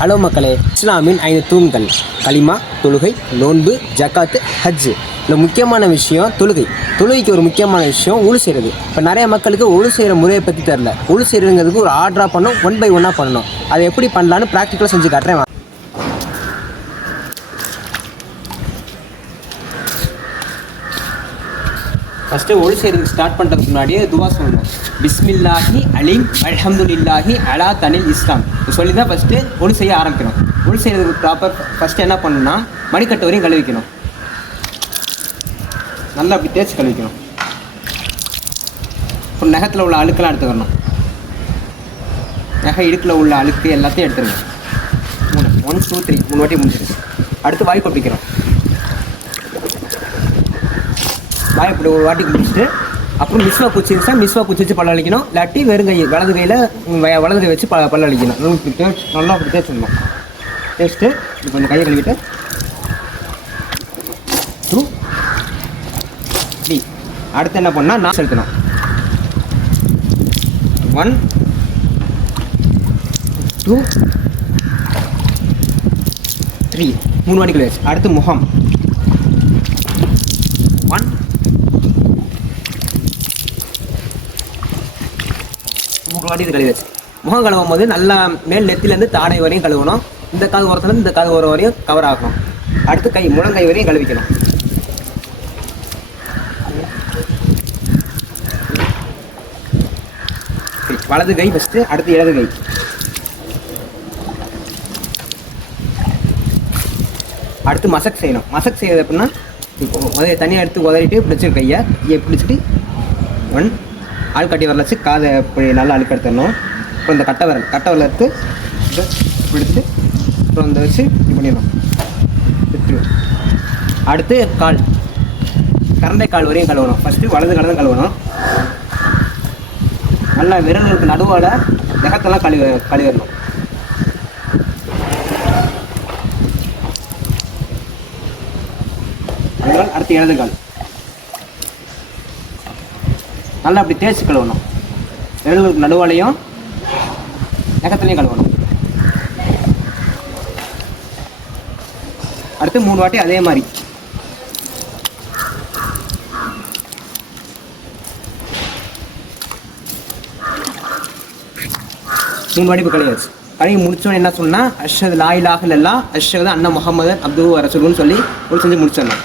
Hello மக்களே, இஸ்லாமின் 5 தூண்கள் கலிமா, தொழுகை, நோன்பு, ஜக்காத்து, ஹஜ்ஜு. இந்த முக்கியமான விஷயம் தொழுகைக்கு ஒரு முக்கியமான விஷயம் ஒழு செய்கிறது. இப்போ நிறைய மக்களுக்கு ஒழு செய்கிற முறையை பற்றி தெரில. ஒழு செய்கிறதுங்கிறதுக்கு ஒரு ஆர்டராக பண்ணணும், 1 by 1 பண்ணணும். அதை எப்படி பண்ணலான்னு ப்ராக்டிக்கலாக செஞ்சு காட்டுறேன். ஃபஸ்ட்டு ஒழு செய்கிறதுக்கு ஸ்டார்ட் பண்ணுறதுக்கு முன்னாடியே துவா சொல்லணும். பிஸ்மில்லாஹி அலீம் அல்ஹம்துலில்லாஹி அலா தனில் இஸ்லாம் சொல்லி தான் ஃபஸ்ட்டு ஒழு செய்ய ஆரம்பிக்கணும். ஒழு செய்கிறதுக்கு ப்ராப்பர் ஃபஸ்ட்டு என்ன பண்ணணும்னா மணிக்கட்டு வரையும் கழுவிக்கணும். நல்லா அப்படி தேய்ச்சி கழுவிக்கணும். அப்புறம் நகத்தில் உள்ள அழுக்கெல்லாம் எடுத்துக்கணும். நகை இடுக்கில் உள்ள அழுக்கு எல்லாத்தையும் எடுத்துருங்க. 1 2 3 3 வாட்டி முடிச்சிருக்கு. அடுத்து வாய் கொப்பிக்கிறோம். வாய் இப்படி ஒரு வாட்டிக்கு முடிச்சுட்டு அப்புறம் மிஸ்வா குச்சி இருந்துச்சா மிஸ்வா குச்சி வச்சு பல்ல அழிக்கணும். இல்லாட்டி வெறும் கை வலது கையில் வலது கை வச்சு பல்ல அழிக்கணும். நல்லா அப்படி தேய்ச்சிடணும். தேய்ச்சிட்டு இப்போ கொஞ்சம் கையை கழுவிட்டு 2 3 அடுத்து என்ன பண்ணால் நான் செலுத்தணும். 1 2 3 3 வாட்டி கழுவி. அடுத்து முகம் 1 3 வாட்டி இது கழுவி வச்சு முகம் கழுவும் போது நல்லா மேல் நெத்திலேருந்து தாடை வரையும் கழுவணும். இந்த காது ஓரத்துலேருந்து இந்த காது ஓரம் வரையும் கவர் ஆகணும். அடுத்து கை முழங்கை வரையும் கழுவிக்கணும். வலது கை ஃபஸ்ட்டு, அடுத்து இடது கை. அடுத்து மசக் செய்யணும். மசக் செய்யறது அப்படின்னா இப்போ தனியாக எடுத்து உதறிட்டு பிடிச்சிரு கையை பிடிச்சிட்டு 1 ஆள்காட்டி வரல வச்சு காதை இப்படி நல்லா அழுக்க எடுத்துடணும். அப்புறம் இந்த கட்டை வரல எடுத்து பிடிச்சிட்டு அப்புறம் இந்த வச்சு இது பண்ணிடணும். அடுத்து கால், கரண்டை கால் வரையும் கழுவணும். ஃபஸ்ட்டு வலது கால் தான் கழுவணும். நல்லா விரல்களுக்கு நடுவோட நகத்தெல்லாம் கழுவிடணும். அடுத்து இடது கால் நல்லா அப்படி தேய்ச்சி கழுவணும். விரல்களுக்கு நடுவாலையும் நகத்துலையும் கழுவணும். அடுத்து 3 வாட்டி அதே மாதிரி. மூணு வாட்டி இப்போ கழுவியாச்சு. கழுவி முடிச்சோன்னு என்ன சொன்னால் அஷ்ஹது லா இலாஹ இல்லல்லாஹ் அஷ்ஹது அன்ன முஹம்மதன் அப்துஹு வ ரசூலுஹுன்னு சொல்லி ஒரு செஞ்சு முடிச்சிடணும்.